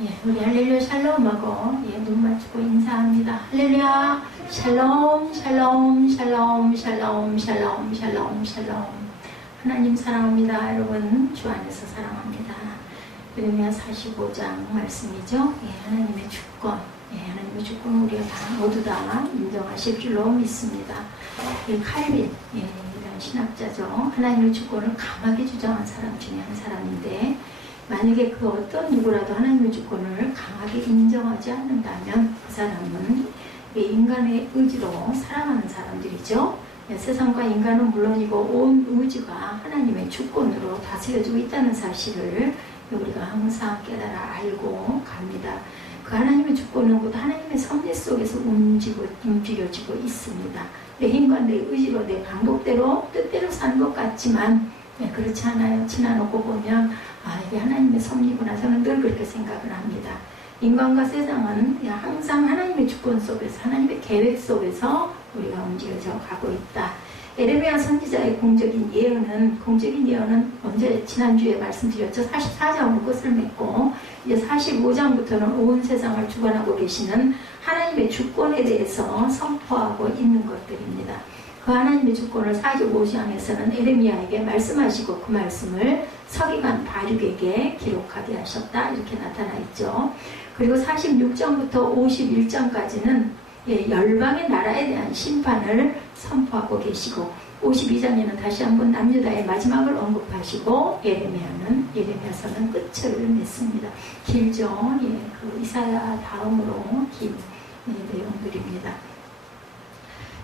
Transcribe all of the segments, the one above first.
예, 우리 할렐루야 샬롬하고 눈 맞추고 인사합니다. 할렐루야 샬롬 샬롬 샬롬 샬롬 샬롬 샬롬 샬롬. 하나님 사랑합니다. 여러분 주 안에서 사랑합니다. 예레미야 45장 말씀이죠. 예, 하나님의 주권, 하나님의 주권을 우리가 모두 다 인정하실 줄로 믿습니다. 칼빈, 이런 신학자죠. 하나님의 주권을 강하게 주장한 사람 중에 한 사람인데, 만약에 그 어떤 누구라도 하나님의 주권을 강하게 인정하지 않는다면 그 사람은 인간의 의지로 살아가는 사람들이죠. 세상과 인간은 물론이고 온 의지가 하나님의 주권으로 다스려지고 있다는 사실을 우리가 항상 깨달아 알고 갑니다. 그 하나님의 주권은 곧 하나님의 섭리 속에서 움직여지고 있습니다. 내 힘과 내 의지로 내 방법대로 뜻대로 사는 것 같지만 그렇지 않아요. 지나놓고 보면 이게 하나님의 섭리구나. 저는 늘 그렇게 생각을 합니다. 인간과 세상은 항상 하나님의 주권 속에서 하나님의 계획 속에서 우리가 움직여져 가고 있다. 예레미야 선지자의 공적인 예언은 언제 지난주에 말씀드렸죠. 44장으로 끝을 맺고 이제 45장부터는 온 세상을 주관하고 계시는 하나님의 주권에 대해서 선포하고 있는 것들입니다. 그 하나님의 주권을 45장에서는 예레미야에게 말씀하시고 그 말씀을 서기관 바룩에게 기록하게 하셨다. 이렇게 나타나 있죠. 그리고 46장부터 51장까지는 열방의 나라에 대한 심판을 선포하고 계시고 52장에는 다시 한번 남유다의 마지막을 언급하시고 예레미야서는 끝을 맺습니다. 길죠. 그 이사야 다음으로 긴 내용들입니다.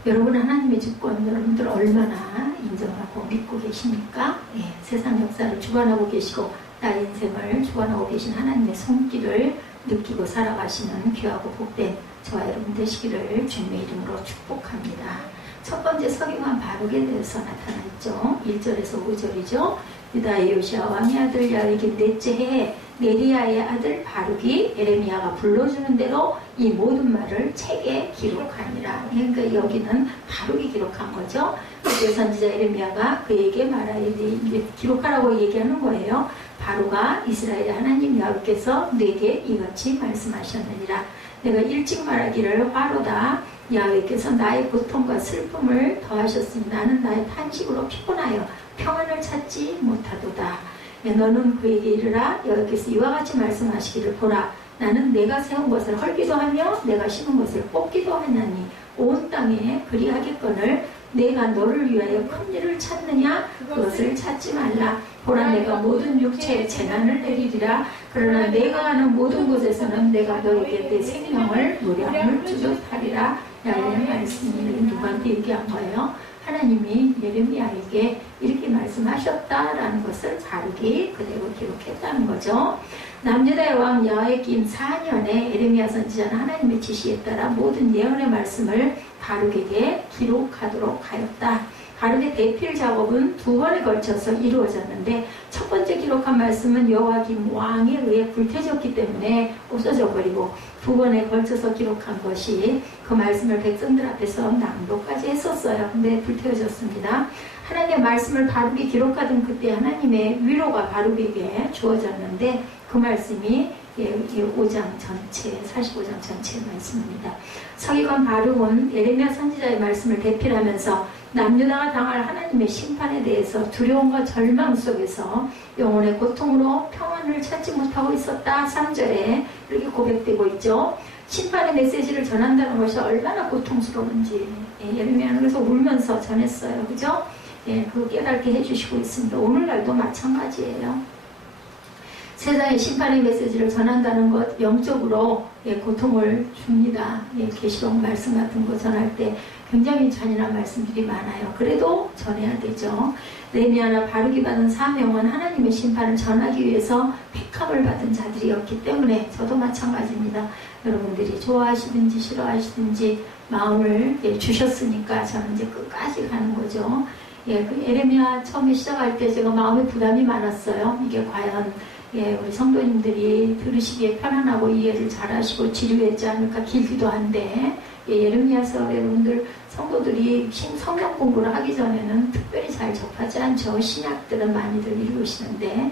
여러분 하나님의 주권 여러분들 얼마나 인정하고 믿고 계십니까? 세상 역사를 주관하고 계시고 나의 인생을 주관하고 계신 하나님의 손길을 느끼고 살아가시는 귀하고 복된 저와 여러분 되시기를 주님의 이름으로 축복합니다. 첫 번째 서기관 바룩에 대해서 나타나 있죠. 1절에서 5절이죠. 유다의 요시야 왕의 아들 야외긴 넷째 해에 네리야의 아들 바룩이 예레미야가 불러주는 대로 이 모든 말을 책에 기록하니라. 그러니까 여기는 바룩이 기록한 거죠. 그래서 선지자 예레미야가 그에게 말하니 기록하라고 얘기하는 거예요. 바룩아 이스라엘의 하나님 야훼께서 내게 이같이 말씀하셨느니라. 내가 일찍 말하기를 화로다. 야훼께서 나의 고통과 슬픔을 더하셨으니 나는 나의 탄식으로 피곤하여 평안을 찾지 못하도다. 너는 그에게 이르라. 여호와께서 이와 같이 말씀하시기를 보라. 나는 내가 세운 것을 헐기도 하며 내가 심은 것을 뽑기도 하나니 온 땅에 그리하겠거늘 내가 너를 위하여 큰 일을 찾느냐 그것을 찾지 말라. 보라 내가 모든 육체에 재난을 내리리라. 그러나 내가 하는 모든 곳에서는 내가 너에게 내 생명을 노량을 주듯하리라. 야훼의 말씀이 누구한테 얘기한 거예요? 하나님이 예레미야에게 이렇게 말씀하셨다라는 것을 바룩이 그대로 기록했다는 거죠. 남유다의 왕 여호야김 4년에 예레미야 선지자는 하나님의 지시에 따라 모든 예언의 말씀을 바룩에게 기록하도록 하였다. 바룩의 대필 작업은 두 번에 걸쳐서 이루어졌는데 첫 번째 기록한 말씀은 여호야김 왕에 의해 불태졌기 때문에 없어져 버리고 두 번에 걸쳐서 기록한 것이 그 말씀을 백성들 앞에서 낭독까지 했었어요. 근데 불태워졌습니다. 하나님의 말씀을 바룩이 기록하던 그때 하나님의 위로가 바룩에게 주어졌는데 그 말씀이 5장 전체, 45장 전체의 말씀입니다. 서기관 바룩은 예레미야 선지자의 말씀을 대필하면서 남유다가 당할 하나님의 심판에 대해서 두려움과 절망 속에서 영혼의 고통으로 평안을 찾지 못하고 있었다. 3절에 이렇게 고백되고 있죠. 심판의 메시지를 전한다는 것이 얼마나 고통스러운지 예레미야는 그래서 울면서 전했어요. 그죠? 그 깨닫게 해주시고 있습니다. 오늘날도 마찬가지예요. 세상의 심판의 메시지를 전한다는 것 영적으로 고통을 줍니다. 계시록 말씀 같은 거 전할 때 굉장히 잔인한 말씀들이 많아요. 그래도 전해야 되죠. 예레미야나 바룩이 받은 사명은 하나님의 심판을 전하기 위해서 택함을 받은 자들이었기 때문에 저도 마찬가지입니다. 여러분들이 좋아하시든지 싫어하시든지 마음을 주셨으니까 저는 이제 끝까지 가는 거죠. 그 예레미야 처음에 시작할 때 제가 마음에 부담이 많았어요. 이게 과연 우리 성도님들이 들으시기에 편안하고 이해를 잘하시고 지루했지 않을까 길기도 한데 예레미야서 여러분들 성도들이 성경 공부를 하기 전에는 특별히 잘 접하지 않죠. 신약들은 많이들 읽으시는데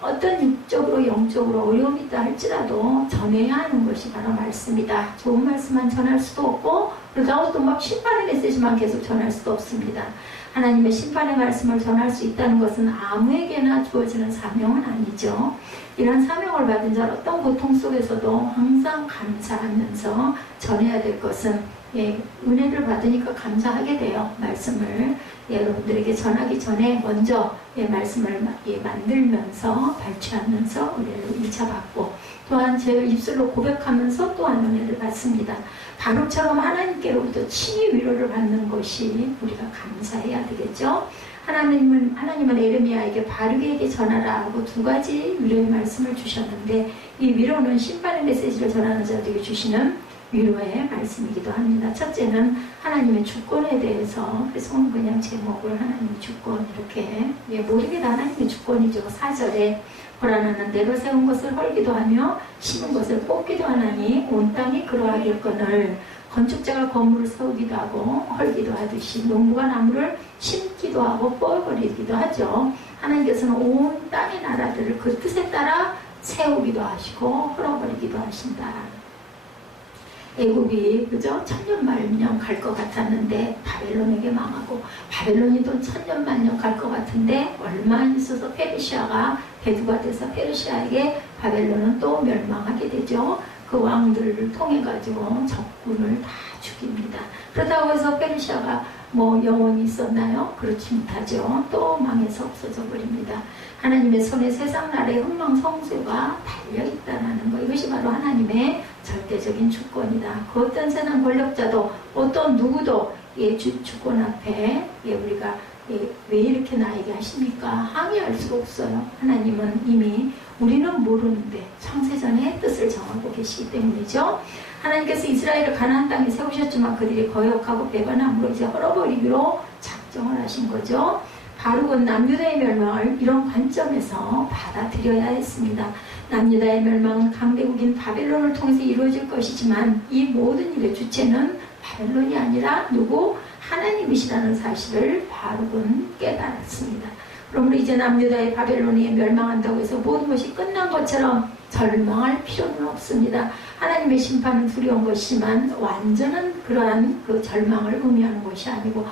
어떤 육적으로 영적으로 어려움이 있다 할지라도 전해야 하는 것이 바로 말씀이다. 좋은 말씀만 전할 수도 없고 그렇다고 또 막 심판의 메시지만 계속 전할 수도 없습니다. 하나님의 심판의 말씀을 전할 수 있다는 것은 아무에게나 주어지는 사명은 아니죠. 이런 사명을 받은 자 어떤 고통 속에서도 항상 감사하면서 전해야 될 것은 은혜를 받으니까 감사하게 돼요. 말씀을 여러분들에게 전하기 전에 먼저 말씀을 만들면서 발취하면서 은혜를 2차 받고 또한 제 입술로 고백하면서 또한 은혜를 받습니다. 바룩처럼 하나님께로부터 친히 위로를 받는 것이 우리가 감사해야 되겠죠. 하나님은 에르미야에게 바룩에게 전하라 하고 2가지 위로의 말씀을 주셨는데 이 위로는 심판의 메시지를 전하는 자들에게 주시는 위로의 말씀이기도 합니다. 첫째는 하나님의 주권에 대해서, 그래서 오늘 그냥 제목을 하나님의 주권 이렇게 모든 게 다 하나님의 주권이죠. 4절에 보라나는 내가 세운 것을 헐기도 하며 심은 것을 뽑기도 하나니 온 땅이 그러하겠거늘 건축자가 건물을 세우기도 하고 헐기도 하듯이 농부가 나무를 심기도 하고 뽑아버리기도 하죠. 하나님께서는 온 땅의 나라들을 그 뜻에 따라 세우기도 하시고 헐어버리기도 하신다. 애굽이 그죠? 천년만년 갈 것 같았는데 바벨론에게 망하고 바벨론이 또 천년만년 갈 것 같은데 얼마 있어서 페르시아가 대두가 돼서 페르시아에게 바벨론은 또 멸망하게 되죠. 그 왕들을 통해 가지고 적군을 다 죽입니다. 그렇다고 해서 페르시아가 영원히 있었나요? 그렇지 못하죠. 또 망해서 없어져 버립니다. 하나님의 손에 세상 나라의 흥망성쇠가 달려있다는 것, 이것이 바로 하나님의 절대적인 주권이다. 그 어떤 세상 권력자도 어떤 누구도 주권 앞에 우리가 왜 이렇게 나에게 하십니까? 항의할 수가 없어요. 하나님은 이미 우리는 모르는데 창세전에 뜻을 정하고 계시기 때문이죠. 하나님께서 이스라엘을 가나안 땅에 세우셨지만 그들이 거역하고 배반함으로 이제 헐어버리기로 작정을 하신 거죠. 바룩은 남유다의 멸망을 이런 관점에서 받아들여야 했습니다. 남유다의 멸망은 강대국인 바벨론을 통해서 이루어질 것이지만 이 모든 일의 주체는 바벨론이 아니라 누구? 하나님이시라는 사실을 바룩은 깨달았습니다. 그러므로 이제 남유다의 바벨론이 멸망한다고 해서 모든 것이 끝난 것처럼 절망할 필요는 없습니다. 하나님의 심판은 두려운 것이지만 완전한 그러한 그 절망을 의미하는 것이 아니고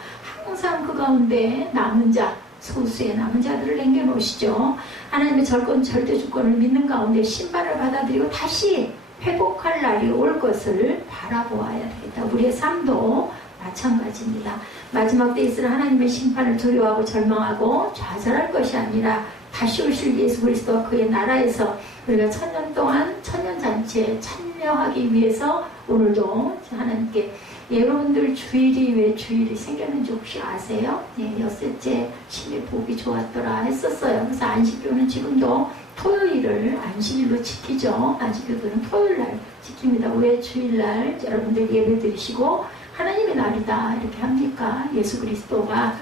항상 그 가운데 남은 자, 소수의 남은 자들을 남겨놓으시죠. 하나님의 절대 주권을 믿는 가운데 심판을 받아들이고 다시 회복할 날이 올 것을 바라보아야 되겠다. 우리의 삶도 마찬가지입니다. 마지막 때에 있을 하나님의 심판을 두려워하고 절망하고 좌절할 것이 아니라 다시 오실 예수 그리스도와 그의 나라에서 우리가 천년 동안 천년잔치에 참여하기 위해서 오늘도 하나님께 여러분들 주일이 왜 주일이 생겼는지 혹시 아세요? 엿새째 심히 보기 좋았더라 했었어요. 그래서 안식교는 지금도 토요일을 안식일로 지키죠. 안식교들은 토요일날 지킵니다. 왜 주일날 여러분들 예배 드리시고 하나님의 날이다 이렇게 합니까? 예수 그리스도가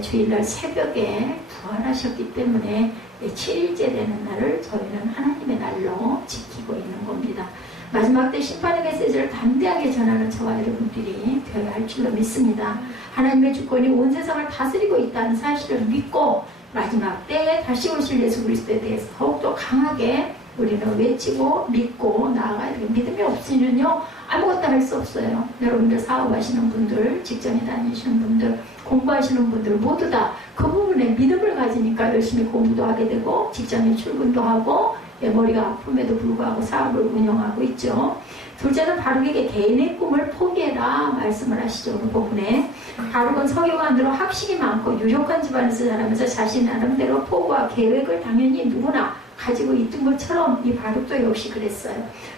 주일날 새벽에 부활하셨기 때문에 7일째 되는 날을 저희는 하나님의 날로 지키고 있는 겁니다. 마지막 때 심판의 메시지를 담대하게 전하는 저와 여러분들이 되어야 할 줄로 믿습니다. 하나님의 주권이 온 세상을 다스리고 있다는 사실을 믿고 마지막 때에 다시 오실 예수 그리스도에 대해서 더욱더 강하게 우리는 외치고 믿고 나아가야 돼요. 믿음이 없으면요 아무것도 할 수 없어요. 여러분들 사업하시는 분들, 직장에 다니시는 분들, 공부하시는 분들 모두 다 그 부분에 믿음을 가지니까 열심히 공부도 하게 되고 직장에 출근도 하고 머리가 아픔에도 불구하고 사업을 운영하고 있죠. 둘째는 바룩에게 개인의 꿈을 포기해라 말씀을 하시죠. 그 부분에 바룩은 서기관으로 학식이 많고 유력한 집안에서 자라면서 자신 나름대로 포부와 계획을 당연히 누구나 가지고 있던 것처럼 이 바룩도 역시 그랬어요.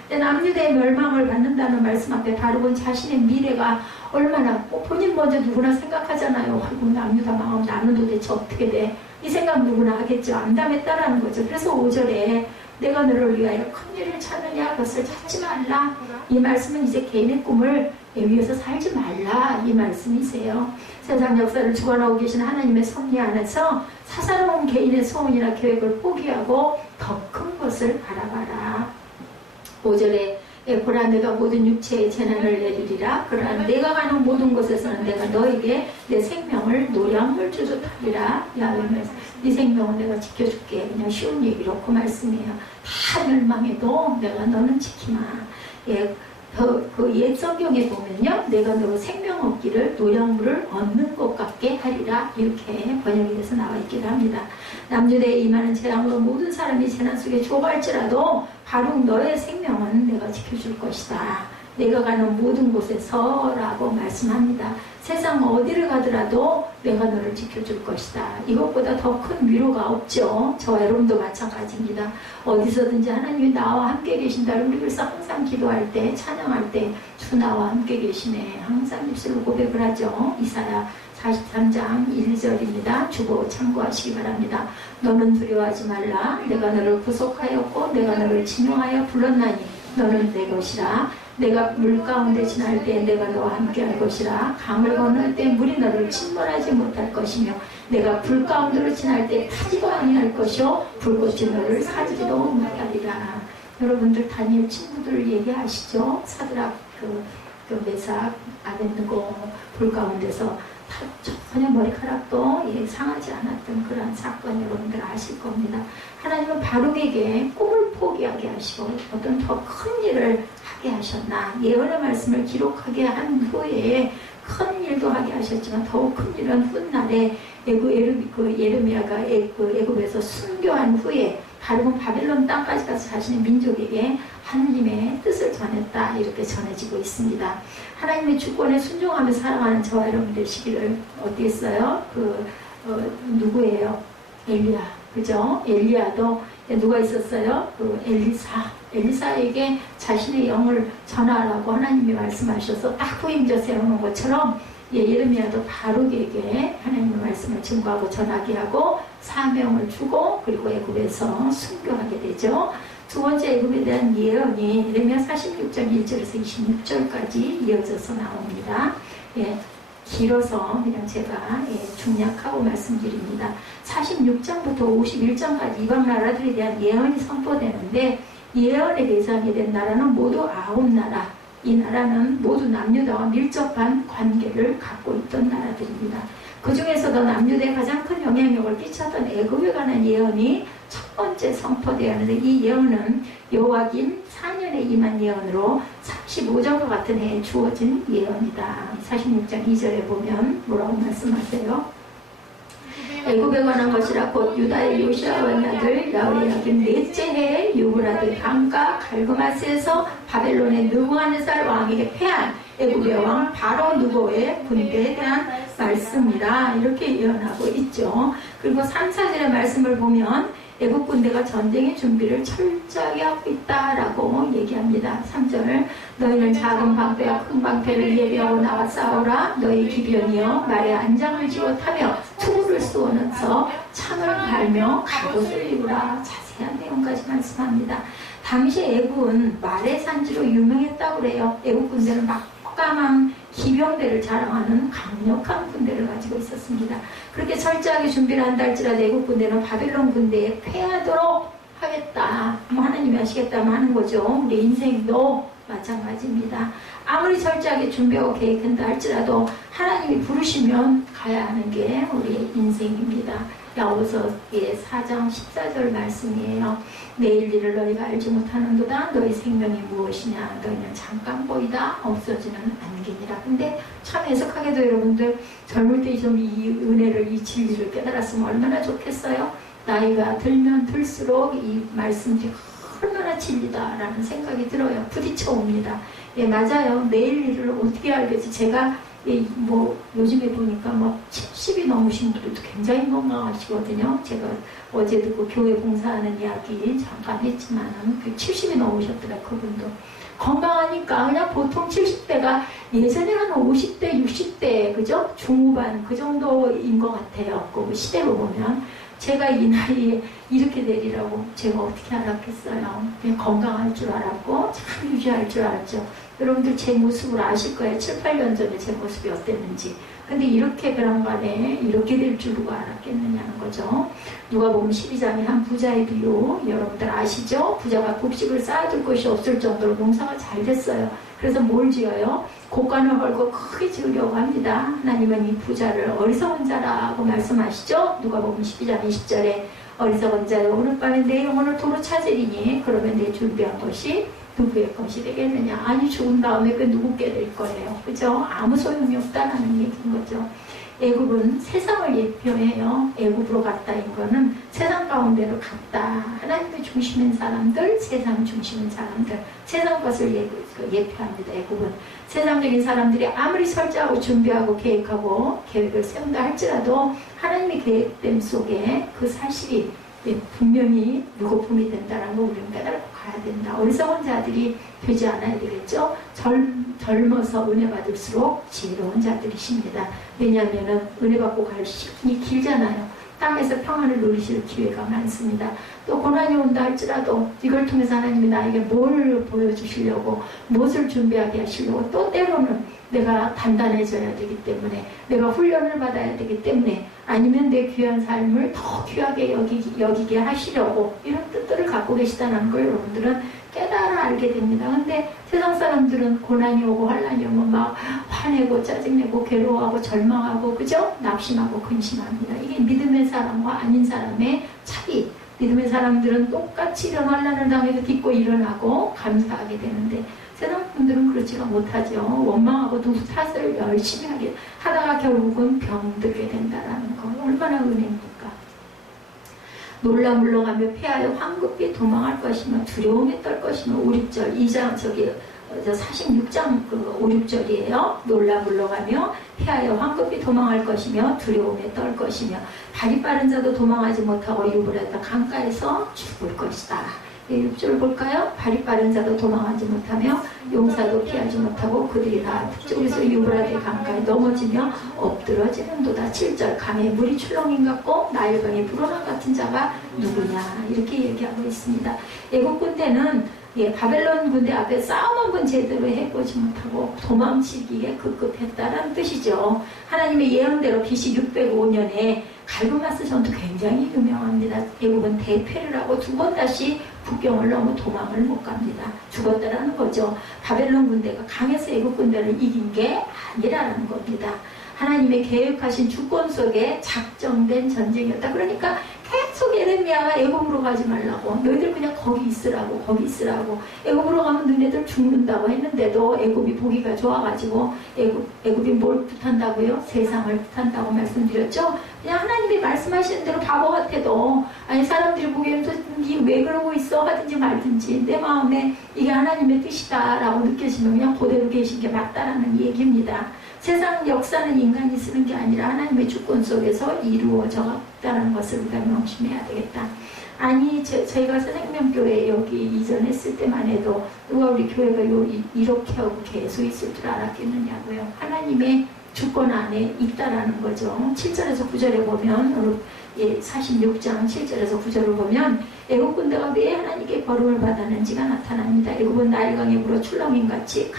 근데 남유다의 멸망을 받는다는 말씀 앞에 바룩은 자신의 미래가 얼마나 본인 먼저 누구나 생각하잖아요. 아이고 남유다 망하면 나는 도대체 어떻게 돼? 이 생각 누구나 하겠죠. 암담했다라는 거죠. 그래서 5절에 내가 너를 위하여 큰일을 찾느냐 그것을 찾지 말라. 이 말씀은 이제 개인의 꿈을 위해서 살지 말라 이 말씀이세요. 세상 역사를 주관하고 계신 하나님의 섭리 안에서 사사로운 개인의 소원이나 계획을 포기하고 더 큰 것을 바라봐라. 5절에 보라 내가 모든 육체의 재난을 내리리라. 그러나 내가 가는 모든 곳에서는 내가 너에게 내 생명을 노량물 주듯하리라. 야외면서 네 생명은 내가 지켜줄게. 그냥 쉬운 얘기로 그 말씀이에요. 다 멸망해도 내가 너는 지키마. 그 옛 성경에 보면요, 내가 너 생명 얻기를 노량물을 얻는 것 같게 하리라, 이렇게 번역이 돼서 나와 있기도 합니다. 남유대에 임하는 재앙으로 모든 사람이 재난 속에 죽어갈지라도 바로 너의 생명은 내가 지켜줄 것이다. 내가 가는 모든 곳에서 라고 말씀합니다. 세상 어디를 가더라도 내가 너를 지켜줄 것이다. 이것보다 더 큰 위로가 없죠. 저와 여러분도 마찬가지입니다. 어디서든지 하나님이 나와 함께 계신다. 우리 그래서 항상 기도할 때, 찬양할 때 주 나와 함께 계시네, 항상 입술로 고백을 하죠. 이사야 43장 1절입니다. 주보 참고하시기 바랍니다. 너는 두려워하지 말라. 내가 너를 구속하였고 내가 너를 진용하여 불렀나니 너는 내 것이라. 내가 물 가운데 지날 때 내가 너와 함께 할 것이라. 강을 건널 때 물이 너를 침몰하지 못할 것이며 내가 불 가운데로 지날 때 타지도 아니할 것이요 불꽃이 너를 사지도 못하리라. 여러분들 다니엘 친구들 얘기하시죠? 사드락, 메삭, 아벤느고 불 가운데서 전혀 머리카락도 상하지 않았던 그러한 사건 여러분들 아실 겁니다. 하나님은 바룩에게 꿈을 포기하게 하시고 어떤 더 큰 일을 하게 하셨나. 예언의 말씀을 기록하게 한 후에 큰 일도 하게 하셨지만 더욱 큰 일은 훗날에 예레미야가 애굽에서 순교한 후에 바룩은 바벨론 땅까지 가서 자신의 민족에게 하나님의 뜻을 전했다, 이렇게 전해지고 있습니다. 하나님의 주권에 순종하며 살아가는 저와 여러분 되시기를. 어디 있어요? 누구예요? 엘리야, 그죠? 엘리야도 누가 있었어요? 엘리사에게 자신의 영을 전하라고 하나님이 말씀하셔서 딱 후임자 세우는 것처럼 예레미야도 바룩에게 하나님의 말씀을 증거하고 전하게 하고 사명을 주고 그리고 애굽에서 순교하게 되죠. 두 번째 애굽에 대한 예언이 예레미야 46장 1절에서 26절까지 이어져서 나옵니다. 길어서 그냥 제가 중략하고 말씀드립니다. 46장부터 51장까지 이방 나라들에 대한 예언이 선포되는데 예언의 대상이 된 나라는 모두 9나라. 이 나라는 모두 남유다와 밀접한 관계를 갖고 있던 나라들입니다. 그 중에서도 남유다에 가장 큰 영향력을 끼쳤던 애굽에 관한 예언이 첫 번째 선포되었는데 이 예언은 여호와김 4년에 임한 예언으로 35장과 같은 해에 주어진 예언이다. 46장 2절에 보면 뭐라고 말씀하세요? 애굽에 관한 것이라 곧 유다의 요시아의 아들 여호야김 넷째 해에 유브라데 강가 갈그마스에서 바벨론의 느부갓네살 왕에게 패한 애굽의 왕 바로 느고의 군대에 대한 말씀이라, 이렇게 예언하고 있죠. 그리고 3, 4절의 말씀을 보면 애국 군대가 전쟁의 준비를 철저하게 하고 있다라고 얘기합니다. 3절 너희는 작은 방패와 큰 방패를 예비하고 나와 싸우라. 너희 기변이여 말에 안장을 지워 타며 투구를 쏘면서 창을 갈며 갑옷을 입으라. 자세한 내용까지 말씀합니다. 당시 애국은 말의 산지로 유명했다고 그래요. 애국 군대는 막강한 기병대를 자랑하는 강력한 군대를 가지고 있었습니다. 그렇게 철저하게 준비를 한다 할지라도 애국 군대는 바벨론 군대에 패하도록 하겠다. 하나님이 하시겠다면 하는 거죠. 우리 인생도 마찬가지입니다. 아무리 철저하게 준비하고 계획한다 할지라도 하나님이 부르시면 가야 하는 게 우리 인생입니다. 야고보서의 4장 14절 말씀이에요. 내일 일을 너희가 알지 못하는도다. 너희 생명이 무엇이냐. 너희는 잠깐 보이다 없어지는 안개니라. 근데 참 해석하게도 여러분들 젊을 때 좀 이 은혜를, 이 진리를 깨달았으면 얼마나 좋겠어요. 나이가 들면 들수록 이 말씀이 얼마나 진리다라는 생각이 들어요. 부딪혀 옵니다. 예, 맞아요. 내일 일을 어떻게 알겠지. 제가 요즘에 보니까 70이 넘으신 분들도 굉장히 건강하시거든요. 제가 어제도 그 교회 봉사하는 이야기 잠깐 했지만은 70이 넘으셨더라. 그분도 건강하니까 그냥 보통 70대가 예전에 한 50대, 60대 그죠? 중후반 그 정도인 것 같아요. 그 시대로 보면 제가 이 나이에 이렇게 되리라고 제가 어떻게 알았겠어요. 그냥 건강할 줄 알았고 참 유지할 줄 알았죠. 여러분들 제 모습을 아실 거예요. 7, 8년 전에 제 모습이 어땠는지. 근데 이렇게 그런간에 이렇게 될 줄로 알았겠느냐는 거죠. 누가복음 12장에 한 부자의 비유 여러분들 아시죠? 부자가 곡식을 쌓아둘 곳이 없을 정도로 농사가 잘 됐어요. 그래서 뭘 지어요? 곡간을 헐고 크게 지으려고 합니다. 하나님은 이 부자를 어리석은 자라고 말씀하시죠? 누가복음 12장 20절에 어리석은 자여 오늘 밤에 내 영혼을 도로 찾으리니 그러면 내 준비한 것이 누구의 것이 되겠느냐. 아니 죽은 다음에 그 누구께 될 거예요. 그죠? 아무 소용이 없다는 얘기인 거죠. 애굽은 세상을 예표해요. 애굽으로 갔다인 거는 세상 가운데로 갔다. 하나님의 중심인 사람들, 세상 중심인 사람들, 세상 것을 예표합니다. 애굽은 세상적인 사람들이 아무리 설정하고 준비하고 계획하고 계획을 세운다 할지라도 하나님의 계획됨 속에 그 사실이 분명히 유고품이 된다는 거 우리는 깨달고 가야 된다. 어리석은 자들이 되지 않아야 되겠죠. 젊어서 은혜 받을수록 지혜로운 자들이십니다. 왜냐하면 은혜 받고 갈 시간이 길잖아요. 땅에서 평안을 누리실 기회가 많습니다. 또 고난이 온다 할지라도 이걸 통해서 하나님이 나에게 뭘 보여주시려고 무엇을 준비하게 하시려고 또 때로는 내가 단단해져야 되기 때문에 내가 훈련을 받아야 되기 때문에 아니면 내 귀한 삶을 더 귀하게 여기게 하시려고 이런 뜻들을 갖고 계시다는 걸 여러분들은 깨달아 알게 됩니다. 근데 세상 사람들은 고난이 오고 환난이 오면 막 화내고 짜증내고 괴로워하고 절망하고 그죠? 낙심하고 근심합니다. 이게 믿음의 사람과 아닌 사람의 차이. 믿음의 사람들은 똑같이 이런 환난을 당해도 딛고 일어나고 감사하게 되는데 세상 분들은 그렇지가 못하죠. 원망하고 누구 탓을 열심히 하다가 결국은 병들게 된다는 거 얼마나 은혜입니까? 놀라 물러가며 폐하여 황급히 도망할 것이며 두려움에 떨 것이며 5, 6절 2장 46장 5, 6절이에요. 놀라 물러가며 폐하여 황급히 도망할 것이며 두려움에 떨 것이며 발이 빠른 자도 도망하지 못하고 유브라데 강가에서 죽을 것이다. 6절 볼까요? 발이 빠른 자도 도망하지 못하며 용사도 피하지 못하고 그들이 다 북쪽에서 유브라데 강가에 넘어지며 엎드러지는도다. 7절 강에 물이 출렁임 같고 나일강이 불어난 같은 자가 누구냐 이렇게 얘기하고 있습니다. 애국 군대는 바벨론 군대 앞에 싸움 한번 제대로 해보지 못하고 도망치기에 급급했다는 뜻이죠. 하나님의 예언대로 BC 605년에 갈그마스 전투 굉장히 유명합니다. 애국은 대패를 하고 두 번 다시 국경을 넘어 도망을 못 갑니다. 죽었다라는 거죠. 바벨론 군대가 강해서 애국 군대를 이긴 게 아니라는 겁니다. 하나님의 계획하신 주권 속에 작정된 전쟁이었다. 그러니까 계속 에레미야가 애굽으로 가지 말라고 너희들 그냥 거기 있으라고 애굽으로 가면 너희들 죽는다고 했는데도 애굽이 보기가 좋아가지고 애굽이 뭘 뜻한다고요? 세상을 뜻한다고 말씀드렸죠. 그냥 하나님이 말씀하시는 대로 바보 같아도 아니 사람들이 보기에는 왜 그러고 있어 하든지 말든지 내 마음에 이게 하나님의 뜻이다 라고 느껴지면 그냥 그대로 계신 게 맞다라는 얘기입니다. 세상 역사는 인간이 쓰는 게 아니라 하나님의 주권 속에서 이루어져 갔다는 것을 우리가 명심해야 되겠다. 아니 저희가 생명교회 여기 이전했을 때만 해도 누가 우리 교회가 이렇게 하고 계속 있을 줄 알았겠느냐고요. 하나님의 주권 안에 있다라는 거죠. 7절에서 9절에 보면 46장 7절에서 9절을 보면 애굽 군대가 왜 하나님께 버림을 받았는지가 나타납니다. 애굽은 나일강에 불어 출렁임같이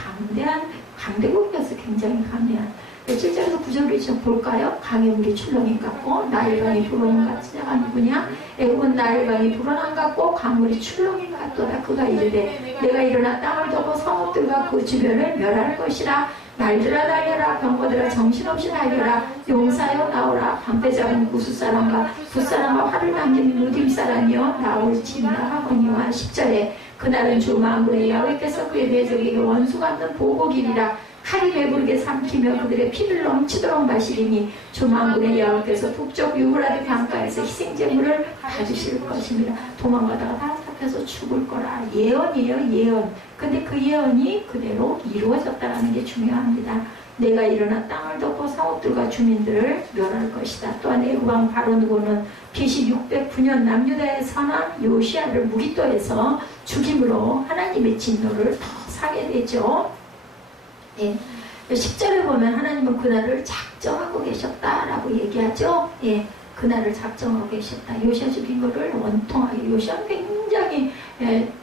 강대국이어서 굉장히 강해한 7절에서 9절을 좀 볼까요? 강의 물이 출렁임 같고 나일강이 불어난 같은 자가 누구냐? 애굽은 나일강이 불어난 같고 강물이 출렁임 같도다. 그가 이르되 내가 일어나 땅을 덮어 성읍들과 그 주변을 멸할 것이라. 날들아 달려라. 병거들아 정신없이 달려라. 용사여 나오라. 방패 잡은 구스사람과 붓사람과 활을 당긴 무딤사람이여 나올지니라 하거니와 10절에 그날은 주 만군의 야훼께서 그의 대적에게 원수 같는 보복이리라. 칼이 배부르게 삼키며 그들의 피를 넘치도록 마시리니 주 만군의 야훼께서 북쪽 유브라데 강가에서 희생제물을 가지실 것입니다. 도망가다가 다 잡혀서 죽을 거라. 예언이에요, 예언. 근데 그 예언이 그대로 이루어졌다는 게 중요합니다. 내가 일어나 땅을 덮고 성읍들과 주민들을 멸할 것이다. 또한 애굽왕 바로누고는 BC 609년 남유다의 선왕 요시아를 무기또에서 죽임으로 하나님의 진노를 더 사게 되죠. 10절에 보면 하나님은 그날을 작정하고 계셨다라고 얘기하죠. 그날을 작정하고 계셨다. 요시아 죽인 거를 원통하게. 요시아는 굉장히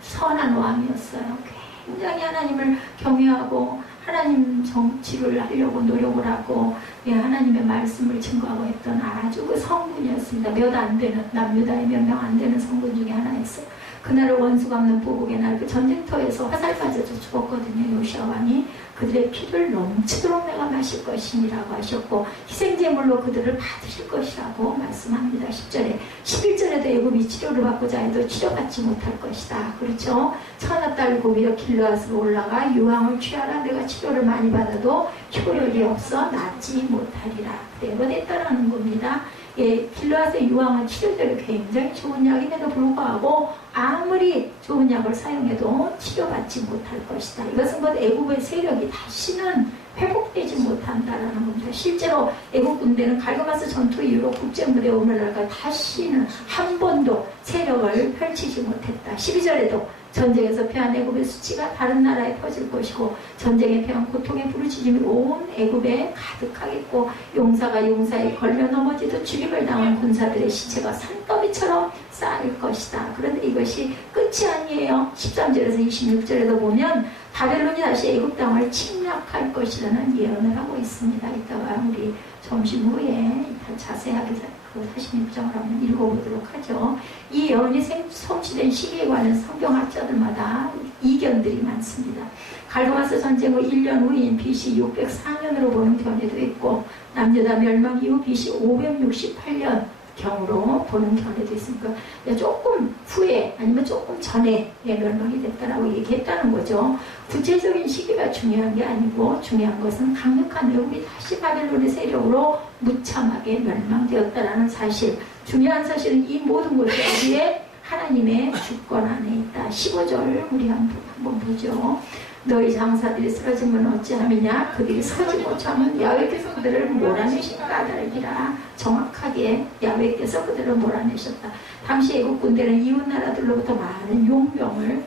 선한 왕이었어요. 굉장히 하나님을 경외하고 하나님 정치를 하려고 노력을 하고 하나님의 말씀을 증거하고 했던 아주 그 성군이었습니다. 몇 안 되는, 남유다의 몇 명 안 되는 성군 중에 하나였어요. 그날을 원수 갚는 보복의 날, 그 전쟁터에서 화살 맞아서 죽었거든요. 요시아 왕이. 그들의 피를 넘치도록 내가 마실 것이니라고 하셨고 희생제물로 그들을 받으실 것이라고 말씀합니다. 10절에 11절에도 애굽이 치료를 받고자 해도 치료받지 못할 것이다. 그렇죠? 천하 딸 고비려 길르앗으로 올라가 유황을 취하라. 내가 치료를 많이 받아도 효력이 없어 낫지 못하리라. 그대로 됐다라는 겁니다. 길르앗의 유황은 치료제로 굉장히 좋은 약임에도 불구하고 아무리 좋은 약을 사용해도 치료받지 못할 것이다. 이것은 곧 애굽의 세력이 다시는 회복되지 못한다라는 겁니다. 실제로 애국 군대는 갈그마스 전투 이후로 국제무대에 오늘날까지 다시는 한 번도 세력을 펼치지 못했다. 12절에도 전쟁에서 패한 애굽의 수치가 다른 나라에 퍼질 것이고 전쟁에 패한 고통의 부르짖음이 온 애굽에 가득하겠고 용사가 용사에 걸려 넘어지도 죽임을 당한 군사들의 시체가 산더미처럼 쌓일 것이다. 그런데 이것이 끝이 아니에요. 13절에서 26절에도 보면 바벨론이 다시 애굽 땅을 침략할 것이라는 예언을 하고 있습니다. 이따가 우리 점심 후에 자세하게 그 46장을 한번 읽어보도록 하죠. 이 예언이 성취된 시기에 관한 성경학자들마다 이견들이 많습니다. 갈그마스 전쟁 후 1년 후인 BC 604년으로 보는 견해도 있고 남유다 멸망 이후 BC 568년 경우로 보는 견해도 있으니까 조금 후에 아니면 조금 전에 멸망이 됐다라고 얘기했다는 거죠. 구체적인 시기가 중요한 게 아니고 중요한 것은 강력한 애굽이 다시 바벨론의 세력으로 무참하게 멸망되었다라는 사실. 중요한 사실은 이 모든 것이 어디에 하나님의 주권 안에 있다. 15절 우리 한번 보죠. 너희 장사들이 쓰러지면 어찌함이냐? 그들이 서지 못하면 야훼께서 그들을 몰아내신 까닭이라. 정확하게 야훼께서 그들을 몰아내셨다. 당시 애국 군대는 이웃 나라들로부터 많은 용병을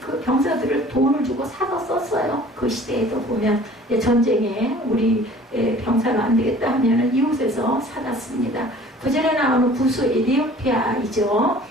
그 병사들을 돈을 주고 사서 썼어요. 그 시대에도 보면 전쟁에 우리 병사가 안 되겠다 하면은 이웃에서 사다 씁니다. 그 전에 나오는 구수 에티오피아이죠.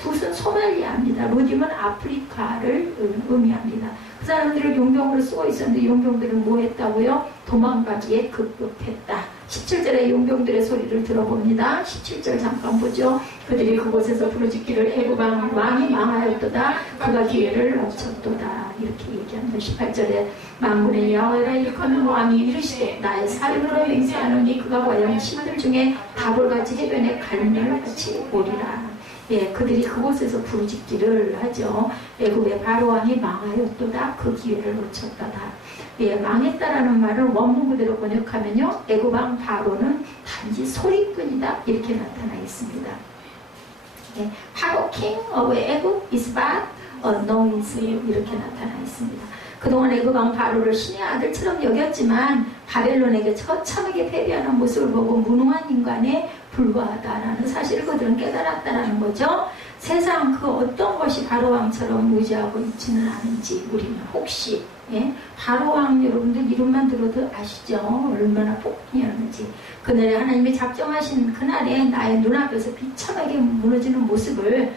붓은 소말리아입니다. 루dim은 아프리카를 의미합니다. 그 사람들을 용병으로 쓰고 있었는데 용병들은 뭐 했다고요? 도망가기에 급급했다. 17절에 용병들의 소리를 들어봅니다. 17절 잠깐 보죠. 그들이 그곳에서 부르짖기를 애굽 왕이 망하였도다. 그가 기회를 놓쳤도다. 이렇게 얘기합니다. 18절에 만군의 여호와라 일컫는 왕이 이르시되 나의 삶으로 맹세하노니 그가 과연 신들 중에 다볼같이 해변에 갈멜같이 오리라. 그들이 그곳에서 부르짖기를 하죠. 애굽의 바로 왕이 망하였도다. 그 기회를 놓쳤다다. 망했다라는 말을 원문 그대로 번역하면요. 애굽 왕 바로는 단지 소리뿐이다. 이렇게 나타나 있습니다. 바로 king of 애굽 is but a noise 이렇게 나타나 있습니다. 그동안 애굽 왕 바로를 신의 아들처럼 여겼지만 바벨론에게 처참하게 패배하는 모습을 보고 무능한 인간에 불과하다라는 사실을 그들은 깨달았다라는 거죠. 세상 그 어떤 것이 바로 왕처럼 무지하고 있지는 않은지 우리는 혹시 바로 왕 여러분들 이름만 들어도 아시죠? 얼마나 폭군이었는지. 그날에 하나님이 작정하신 그날에 나의 눈앞에서 비참하게 무너지는 모습을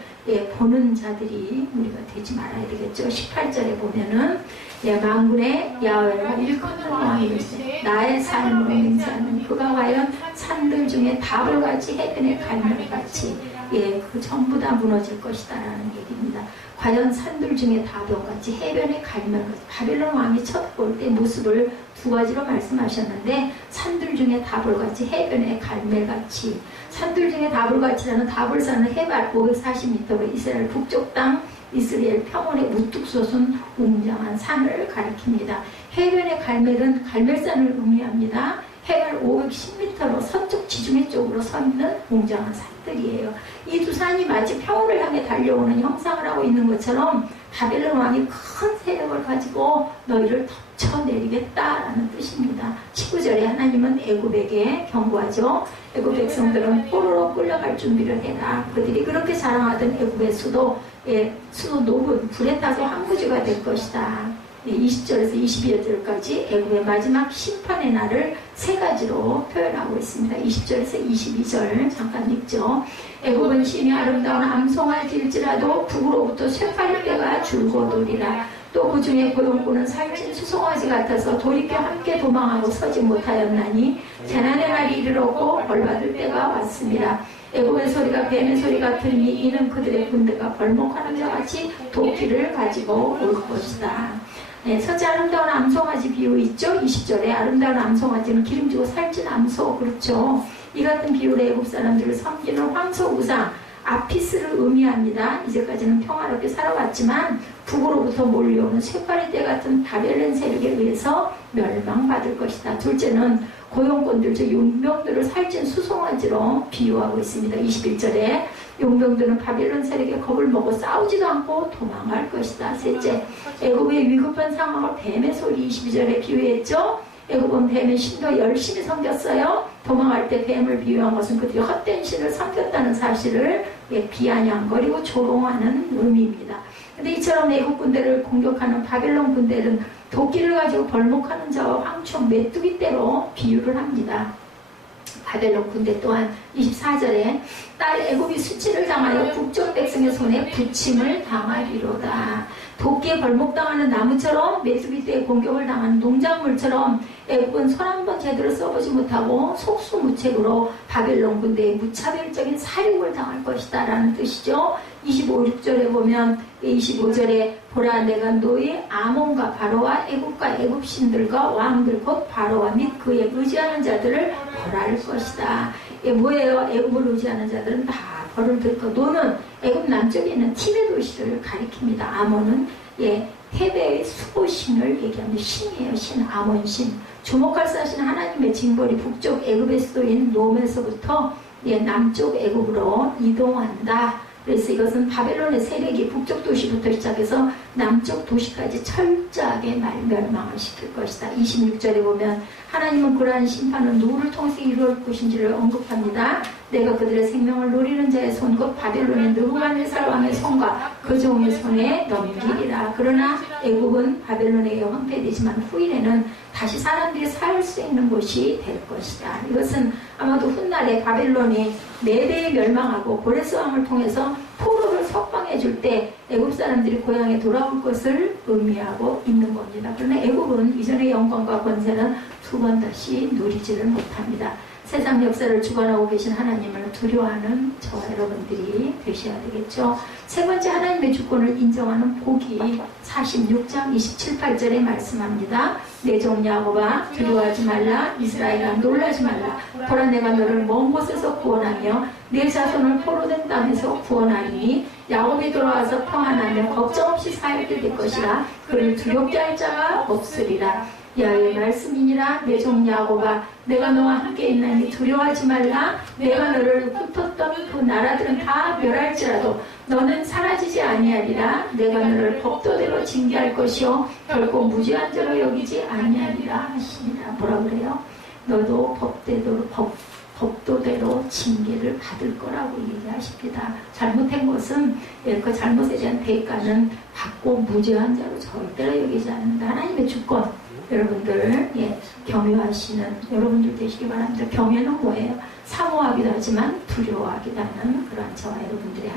보는 자들이 우리가 되지 말아야 되겠죠. 18절에 보면은 만군의 야훼가 일컫는 왕이르시되 나의 삶으로 맹세하는 그가 과연 산들 중에 다볼같이 해변의 갈멜같이 그 전부 다 무너질 것이다 라는 얘기입니다. 과연 산들 중에 다볼같이 해변의 갈멜같이. 바벨론 왕이 첫 볼 때 모습을 두 가지로 말씀하셨는데 산들 중에 다볼같이 해변의 갈멜같이. 산들 중에 다볼같이라는 다볼산은 해발 540m로 이스라엘 북쪽 땅 이스라엘 평원에 우뚝 솟은 웅장한 산을 가리킵니다. 해변의 갈멜은 갈멜산을 의미합니다. 해발 510m로 서쪽 지중해 쪽으로 서 있는 웅장한 산들이에요. 이 두 산이 마치 평원을 향해 달려오는 형상을 하고 있는 것처럼 바벨론 왕이 큰 세력을 가지고 너희를 덮쳐내리겠다라는 뜻입니다. 19절에 하나님은 애굽에게 경고하죠. 애굽 백성들은 포로로 끌려갈 준비를 해라. 그들이 그렇게 자랑하던 애굽의 수도 노브 불에 타서 항구지가 될 것이다. 20절에서 22절까지 애굽의 마지막 심판의 날을 세 가지로 표현하고 있습니다. 20절에서 22절 잠깐 읽죠. 애굽은 심히 아름다운 암송아지일지라도 북으로부터 쇠파리떼가 줄고도리라. 또 그 중에 고용꾼은 살찐 수송아지 같아서 돌이켜 함께 도망하고 서지 못하였나니 재난의 날이 이르렀고 벌받을 때가 왔습니다. 애굽의 소리가 뱀의 소리 같으니 이는 그들의 군대가 벌목하는 자 같이 도끼를 가지고 올 것이다. 네, 첫째 아름다운 암송아지 비유 있죠. 20절에 아름다운 암송아지는 기름지고 살찐 암소, 그렇죠. 이 같은 비유로 애굽 사람들을 섬기는 황소 우상 아피스를 의미합니다. 이제까지는 평화롭게 살아왔지만 북으로부터 몰려오는 쇠파리떼 같은 바벨론 세력에 의해서 멸망받을 것이다. 둘째는 고용꾼들, 즉 용병들을 살찐 수송아지로 비유하고 있습니다. 21절에 용병들은 바벨론 세력에 겁을 먹고 싸우지도 않고 도망갈 것이다. 셋째, 애굽의 위급한 상황을 뱀의 소리 22절에 비유했죠. 애굽은 뱀의 신도 열심히 섬겼어요. 도망할 때 뱀을 비유한 것은 그들이 헛된 신을 섬겼다는 사실을 비아냥거리고 조롱하는 의미입니다. 근데 이처럼 애굽 군대를 공격하는 바벨론 군대는 도끼를 가지고 벌목하는 자와 황충 메뚜기 떼로 비유를 합니다. 바벨론 군대 또한 24절에 딸 애굽이 수치를 당하여 북쪽 백성의 손에 부침을 당하리로다. 도끼에 벌목당하는 나무처럼 메뚜기 떼에 공격을 당하는 농작물처럼 애굽은 손 한 번 제대로 써보지 못하고 속수무책으로 바벨론 군대에 무차별적인 살육을 당할 것이다 라는 뜻이죠. 25절에 보면 25절에 보라 내가 너희 아몬과 바로와 애굽과 애굽 신들과 왕들 곧 바로와 및 그에 의지하는 자들을 벌할 것이다. 이게 뭐예요? 애굽을 의지하는 자들은 다 벌을 들고 너는 애굽 남쪽에 있는 티베 도시를 가리킵니다. 아몬은 테베의 수보신을 얘기합니다. 신이에요. 신, 아몬신. 주목할 사실 하나님의 징벌이 북쪽 애굽의 수도인 놈에서부터 남쪽 애굽으로 이동한다. 그래서 이것은 바벨론의 세력이 북쪽 도시부터 시작해서 남쪽 도시까지 철저하게 멸망을 시킬 것이다. 26절에 보면 하나님은 그러한 심판은 누구를 통해서 이루어질 것인지를 언급합니다. 내가 그들의 생명을 노리는 자의 손, 곧 바벨론의 느부갓네살 왕의 손과 그 종의 손에 넘기리라. 그러나 애굽은 바벨론에 의해 황폐되지만 후일에는 다시 사람들이 살 수 있는 곳이 될 것이다. 이것은 아마도 훗날에 바벨론이 메대에 멸망하고 고레스 왕을 통해서 포로를 석방해 줄 때 애굽 사람들이 고향에 돌아올 것을 의미하고 있는 겁니다. 그러나 애굽은 이전의 영광과 권세는 두 번 다시 누리지를 못합니다. 세상 역사를 주관하고 계신 하나님을 두려워하는 저와 여러분들이 되셔야 되겠죠. 세 번째, 하나님의 주권을 인정하는 복이 46장 27, 8절에 말씀합니다. 내 종 야곱아 두려워하지 말라. 이스라엘아 놀라지 말라. 보라 내가 너를 먼 곳에서 구원하며 내 자손을 포로된 땅에서 구원하리니 야곱이 돌아와서 평안하며 걱정 없이 살게 될 것이라. 그를 두렵게 할 자가 없으리라. 야훼의 말씀이니라. 내 종 야곱아 내가 너와 함께 있나니 두려워하지 말라. 내가 너를 흩었던 그 나라들은 다 멸할지라도 너는 사라지지 아니하리라. 내가 너를 법도대로 징계할 것이요 결코 무죄한 자로 여기지 아니하리라 하시니라. 뭐라 그래요? 너도 법도대로 징계를 받을 거라고 얘기하십니다. 잘못한 것은 그 잘못에 대한 대가는 받고 무죄한 자로 절대로 여기지 않는다. 하나님의 주권 여러분들 경외하시는 여러분들 되시기 바랍니다. 경외는 뭐예요? 사모하기도 하지만 두려워하기도 하는 그러한 저와 여러분들의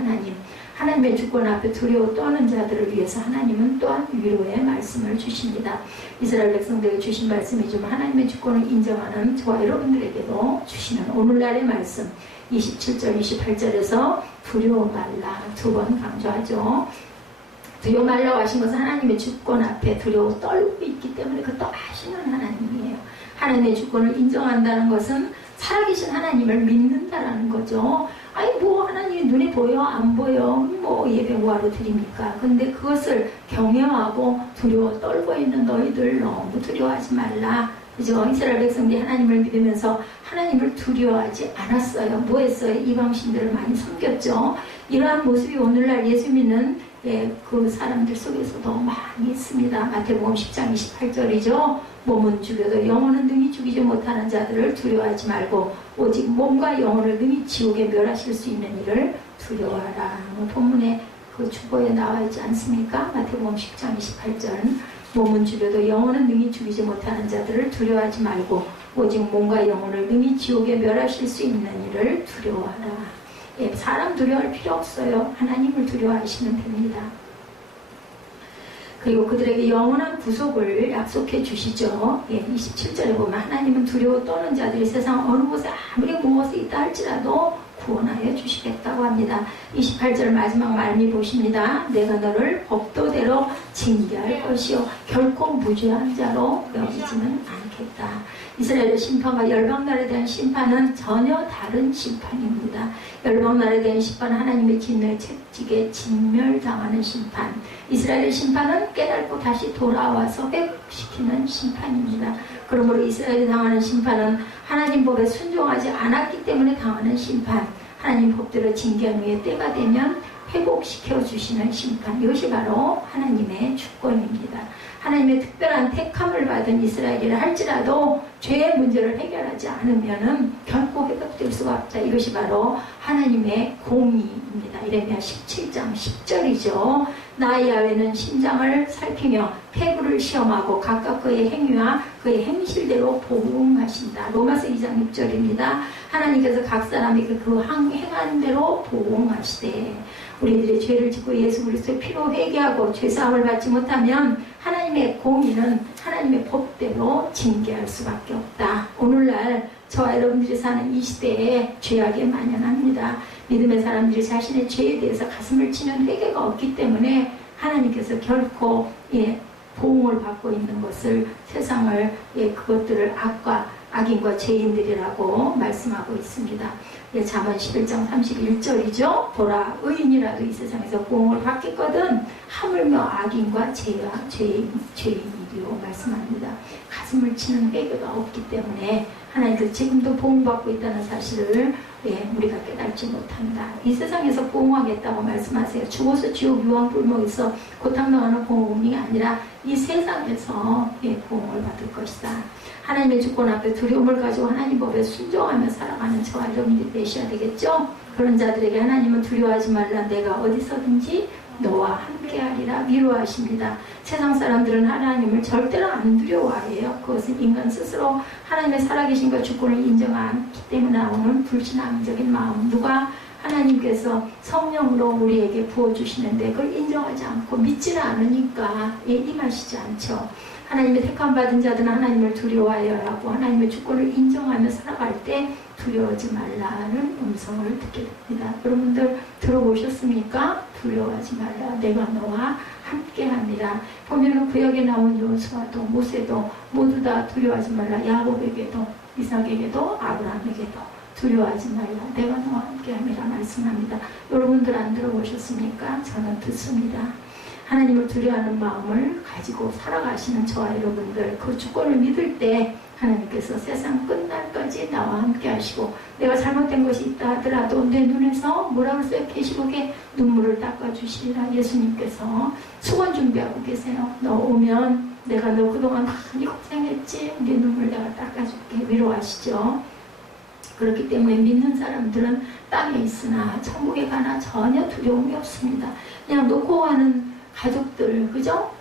하나님의 주권 앞에 두려워 떠는 자들을 위해서 하나님은 또한 위로의 말씀을 주십니다. 이스라엘 백성들에게 주신 말씀이지만 하나님의 주권을 인정하는 저와 여러분들에게도 주시는 오늘날의 말씀 27절 28절에서 두려워 말라 두 번 강조하죠. 두려워 말라고 하신 것은 하나님의 주권 앞에 두려워 떨고 있기 때문에 그 떠하시는 하나님이에요. 하나님의 주권을 인정한다는 것은 살아계신 하나님을 믿는다라는 거죠. 아니 뭐 하나님이 눈에 보여 안 보여 뭐 예배 뭐하러 드립니까? 근데 그것을 경외하고 두려워 떨고 있는 너희들 너무 두려워하지 말라. 그죠? 이스라엘 백성들이 하나님을 믿으면서 하나님을 두려워하지 않았어요. 뭐 했어요? 이방신들을 많이 섬겼죠. 이러한 모습이 오늘날 예수 믿는 그 사람들 속에서도 많이 있습니다. 마태복음 10장 28절이죠. 몸은 죽여도 영혼은 능히 죽이지 못하는 자들을 두려워하지 말고 오직 몸과 영혼을 능히 지옥에 멸하실 수 있는 이를 두려워하라. 본문에 그 주보에 나와 있지 않습니까? 마태복음 10장 28절. 몸은 죽여도 영혼은 능히 죽이지 못하는 자들을 두려워하지 말고 오직 몸과 영혼을 능히 지옥에 멸하실 수 있는 이를 두려워하라. 예, 사람 두려워할 필요 없어요. 하나님을 두려워하시면 됩니다. 그리고 그들에게 영원한 구속을 약속해 주시죠. 예, 27절에 보면 하나님은 두려워 떠는 자들이 세상 어느 곳에 아무리 무엇이 있다 할지라도 구원하여 주시겠다고 합니다. 28절 마지막 말미 보십니다. 내가 너를 법도대로 징계할 것이요 결코 무죄한 자로 여기지는 않겠다. 이스라엘의 심판과 열방날에 대한 심판은 전혀 다른 심판입니다. 열방날에 대한 심판은 하나님의 진노의 채찍에 진멸당하는 심판. 이스라엘의 심판은 깨닫고 다시 돌아와서 회복시키는 심판입니다. 그러므로 이스라엘이 당하는 심판은 하나님 법에 순종하지 않았기 때문에 당하는 심판. 하나님 법대로 징계한 후에 때가 되면 회복시켜 주시는 심판. 이것이 바로 하나님의 주권입니다. 하나님의 특별한 택함을 받은 이스라엘이라 할지라도 죄의 문제를 해결하지 않으면 결코 회복될 수가 없다. 이것이 바로 하나님의 공의입니다. 이레미야 17장 10절이죠. 나 야훼는 심장을 살피며 폐부를 시험하고 각각 그의 행위와 그의 행실대로 보응하신다. 로마서 2장 6절입니다. 하나님께서 각 사람에게 그 행한 대로 보응하시되 우리들의 죄를 짓고 예수 그리스도의 피로 회개하고 죄사함을 받지 못하면 하나님의 공의는 하나님의 법대로 징계할 수밖에 없다. 오늘날 저와 여러분들이 사는 이 시대에 죄악이 만연합니다. 믿음의 사람들이 자신의 죄에 대해서 가슴을 치는 회개가 없기 때문에 하나님께서 결코 보응을 받고 있는 것을 세상을 그것들을 악인과 죄인들이라고 말씀하고 있습니다. 잠언 11장 31절이죠. 보라 의인이라도 이 세상에서 보응을 받겠거든 하물며 악인과 죄인이리요 말씀합니다. 가슴을 치는 회개가 없기 때문에 하나님께서 지금도 보응받고 있다는 사실을 우리가 깨닫지 못한다. 이 세상에서 보응하겠다고 말씀하세요. 죽어서 지옥 유황불목에서 고통당하는 보응이 아니라 이 세상에서 보응을 받을 것이다. 하나님의 주권 앞에 두려움을 가지고 하나님 법에 순종하며 살아가는 저와 여러분들이 되셔야 되겠죠. 그런 자들에게 하나님은 두려워하지 말라. 내가 어디서든지 너와 함께하리라 위로하십니다. 세상 사람들은 하나님을 절대로 안 두려워해요. 그것은 인간 스스로 하나님의 살아계신과 주권을 인정하기 때문에 나오는 불신앙적인 마음. 누가 하나님께서 성령으로 우리에게 부어주시는데 그걸 인정하지 않고 믿지는 않으니까 임하시지 않죠. 하나님의 택함 받은 자들은 하나님을 두려워하여야 하고 하나님의 주권을 인정하며 살아갈 때 두려워하지 말라는 음성을 듣게 됩니다. 여러분들 들어보셨습니까? 두려워하지 말라. 내가 너와 함께합니다. 보면은 구약에 나온 여호수아도 모세도 모두 다 두려워하지 말라. 야곱에게도 이삭에게도 아브라함에게도 두려워하지 말라. 내가 너와 함께함이라 말씀합니다. 여러분들 안 들어보셨습니까? 저는 듣습니다. 하나님을 두려워하는 마음을 가지고 살아가시는 저와 여러분들 그 주권을 믿을 때 하나님께서 세상 끝날까지 나와 함께 하시고 내가 잘못된 것이 있다 하더라도 내 눈에서 뭐라고 했어요? 계시록에 눈물을 닦아주시리라. 예수님께서 수건 준비하고 계세요. 너 오면 내가 너 그동안 많이 고생했지? 네 눈물 내가 닦아줄게. 위로하시죠. 그렇기 때문에 믿는 사람들은 땅에 있으나 천국에 가나 전혀 두려움이 없습니다. 그냥 놓고 가는 가족들, 그죠?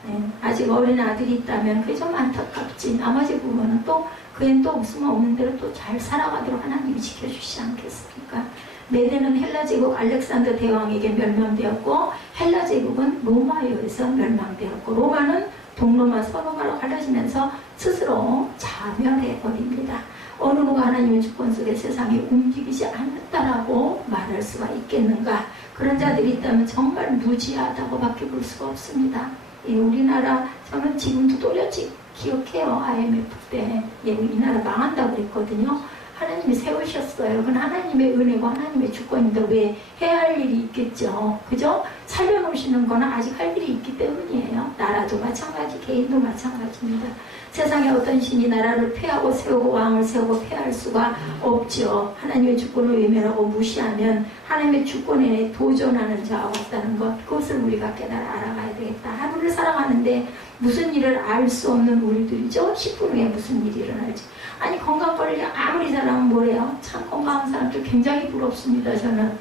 아직 어린 아들이 있다면 그게 좀 안타깝지. 나머지 부분은 또 그엔 또 없으면 없는 대로 또 잘 살아가도록 하나님이 지켜주시지 않겠습니까? 메대는 헬라 제국 알렉산더 대왕에게 멸망되었고 헬라 제국은 로마에 의해서 멸망되었고 로마는 동로마 서로마로 갈라지면서 스스로 자멸해버립니다. 어느 누가 하나님의 주권 속에 세상이 움직이지 않았다라고 말할 수가 있겠는가? 그런 자들이 있다면 정말 무지하다고 밖에 볼 수가 없습니다. 우리나라 저는 지금도 또렷이 기억해요. IMF 때 우리나라 망한다고 그랬거든요. 하나님이 세우셨어요. 그건 하나님의 은혜고 하나님의 주권인데 왜 해야 할 일이 있겠죠. 그죠? 살려놓으시는 거는 아직 할 일이 있기 때문이에요. 나라도 마찬가지, 개인도 마찬가지입니다. 세상에 어떤 신이 나라를 폐하고 세우고 왕을 세우고 폐할 수가 없죠. 하나님의 주권을 외면하고 무시하면 하나님의 주권에 도전하는 자가 없다는 것, 그것을 우리가 깨달아 알아가야 되겠다. 하루를 살아가는데 무슨 일을 알 수 없는 우리들이죠. 10분 후에 무슨 일이 일어날지. 아니 건강관리 아무리 잘하면 뭐래요? 참 건강한 사람들 굉장히 부럽습니다. 저는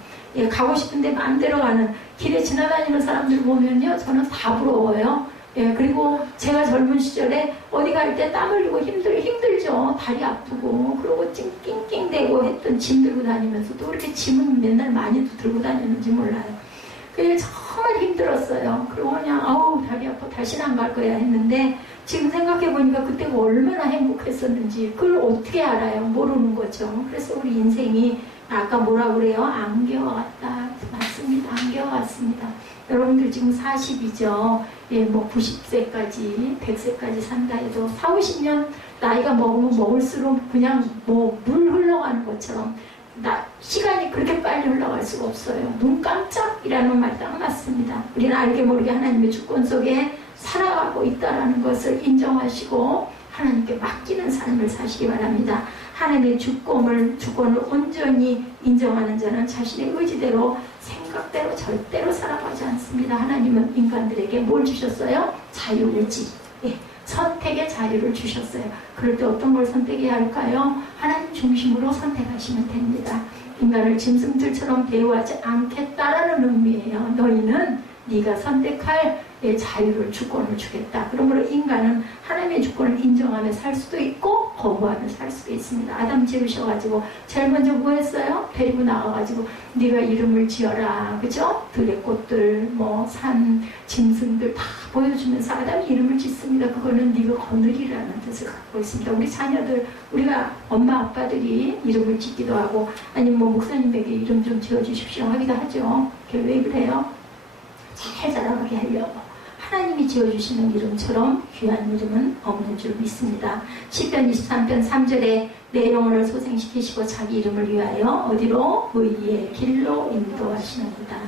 가고 싶은데 마음대로 가는 길에 지나다니는 사람들 보면요 저는 다 부러워요. 예, 그리고 제가 젊은 시절에 어디 갈 때 땀 흘리고 힘들죠. 다리 아프고, 그러고 낑낑대고 했던 짐 들고 다니면서도 그렇게 짐은 맨날 많이 들고 다녔는지 몰라요. 그게 정말 힘들었어요. 그리고 그냥, 아우, 다리 아파. 다시는 안 갈 거야 했는데, 지금 생각해보니까 그때가 얼마나 행복했었는지, 그걸 어떻게 알아요? 모르는 거죠. 그래서 우리 인생이, 아까 뭐라 그래요? 안개와 같다. 맞습니다. 안개와 같습니다. 여러분들 지금 40이죠. 예, 뭐 90세까지, 100세까지 산다 해도 40, 50년 나이가 먹으면 먹을수록 그냥 뭐 물 흘러가는 것처럼 시간이 그렇게 빨리 흘러갈 수가 없어요. 눈 깜짝이라는 말 딱 맞습니다. 우리는 알게 모르게 하나님의 주권 속에 살아가고 있다는 것을 인정하시고 하나님께 맡기는 삶을 사시기 바랍니다. 하나님의 주권을 온전히 인정하는 자는 자신의 의지대로 생각대로 절대로 살아가지 않습니다. 하나님은 인간들에게 뭘 주셨어요? 자유의지. 예, 선택의 자유를 주셨어요. 그럴 때 어떤 걸 선택해야 할까요? 하나님 중심으로 선택하시면 됩니다. 인간을 짐승들처럼 대우하지 않겠다라는 의미예요. 너희는 네가 선택할 자유를, 주권을 주겠다. 그러므로 인간은 하나님의 주권을 인정하며 살 수도 있고 거부하며 살 수도 있습니다. 아담 지으셔가지고 제일 먼저 뭐 했어요? 데리고 나가가지고 네가 이름을 지어라. 그죠? 들의 꽃들, 뭐 산, 짐승들 다 보여주면서 아담이 이름을 짓습니다. 그거는 네가 거느리라는 뜻을 갖고 있습니다. 우리 자녀들, 우리가 엄마 아빠들이 이름을 짓기도 하고 아니면 뭐 목사님에게 이름 좀 지어주십시오 하기도 하죠. 왜 그래요? 잘 자라가게 하려고. 하나님이 지어주시는 이름처럼 귀한 이름은 없는 줄 믿습니다. 시편 23편 3절에 내 영혼을 소생시키시고 자기 이름을 위하여 어디로? 의의 길로 인도하시는구나.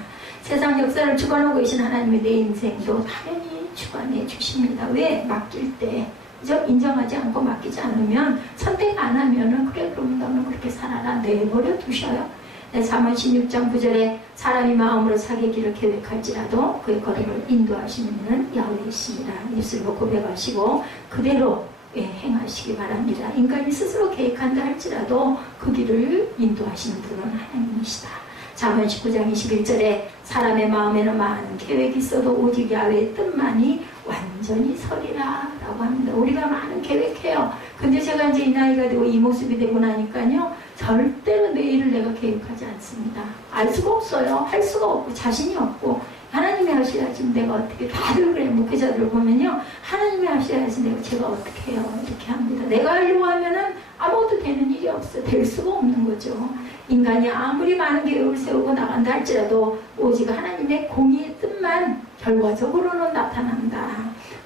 세상 역사를 주관하고 계신 하나님의 내 인생도 당연히 주관해 주십니다. 왜? 맡길 때. 그죠? 인정하지 않고 맡기지 않으면, 선택 안 하면은, 그래, 그럼 너는 그렇게 살아라. 내버려 두셔요. 잠언 16장 9절에 사람이 마음으로 자기의 길을 계획할지라도 그의 걸음을 인도하시는 이는 야훼이십니다. 입술로 고백하시고 그대로 행하시기 바랍니다. 인간이 스스로 계획한다 할지라도 그 길을 인도하시는 분은 하나님이시다. 잠언 19장 21절에 사람의 마음에는 많은 계획이 있어도 오직 야훼의 뜻만이 완전히 서리라 라고 합니다. 우리가 많은 계획해요. 근데 제가 이제 이 나이가 되고 이 모습이 되고 나니까요, 절대로 내일을 내가 계획하지 않습니다. 알 수가 없어요. 할 수가 없고 자신이 없고 하나님이 하셔야지 내가 어떻게. 다들 그래. 목회자들 보면요, 하나님이 하셔야지 제가 어떻게 해요. 이렇게 합니다. 내가 하려고 하면은 아무것도 되는 일이 없어요. 될 수가 없는 거죠. 인간이 아무리 많은 계획을 세우고 나간다 할지라도 오직 하나님의 공의의 뜻만 결과적으로는 나타난다.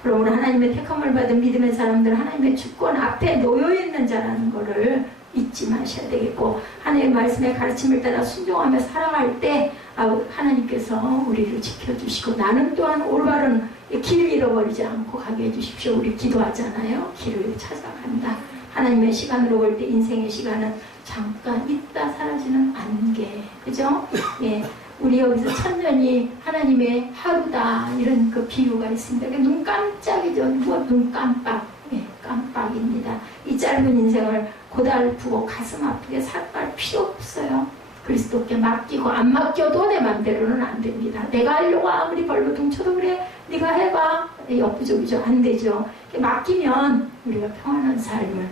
그러므로 하나님의 택함을 받은 믿음의 사람들은 하나님의 주권 앞에 놓여있는 자라는 것을 잊지 마셔야 되겠고, 하나님의 말씀의 가르침을 따라 순종하며 살아갈 때 하나님께서 우리를 지켜주시고 나는 또한 올바른 길을 잃어버리지 않고 가게 해주십시오. 우리 기도하잖아요. 길을 찾아간다. 하나님의 시간으로 볼 때 인생의 시간은 잠깐 있다 사라지는 안개. 그죠? 예. 우리 여기서 천년이 하나님의 하루다. 이런 그 비유가 있습니다. 눈 깜짝이죠. 눈 깜빡. 예, 깜빡입니다. 이 짧은 인생을 고달프고 가슴 아프게 살갈 필요 없어요. 그리스도께 맡기고 안 맡겨도 내 맘대로는 안 됩니다. 내가 하려고 아무리 벌거둥 쳐도 그래 네가 해봐. 역부족이죠. 안 되죠. 맡기면 우리가 평안한 삶을.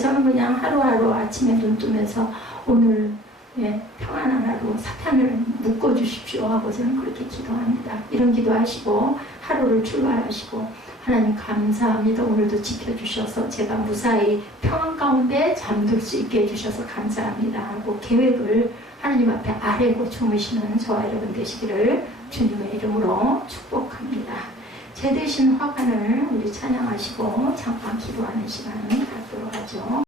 저는 그냥 하루하루 아침에 눈 뜨면서 오늘 평안한 하루 사탄을 묶어주십시오 하고 저는 그렇게 기도합니다. 이런 기도하시고 하루를 출발하시고 하나님 감사합니다. 오늘도 지켜주셔서 제가 무사히 평안 가운데 잠들 수 있게 해주셔서 감사합니다 하고 계획을 하나님 앞에 아뢰고 주무시는 저와 여러분 되시기를 주님의 이름으로 축복합니다. 제 대신 화관을 우리 찬양하시고 잠깐 기도하는 시간을 갖도록 하죠.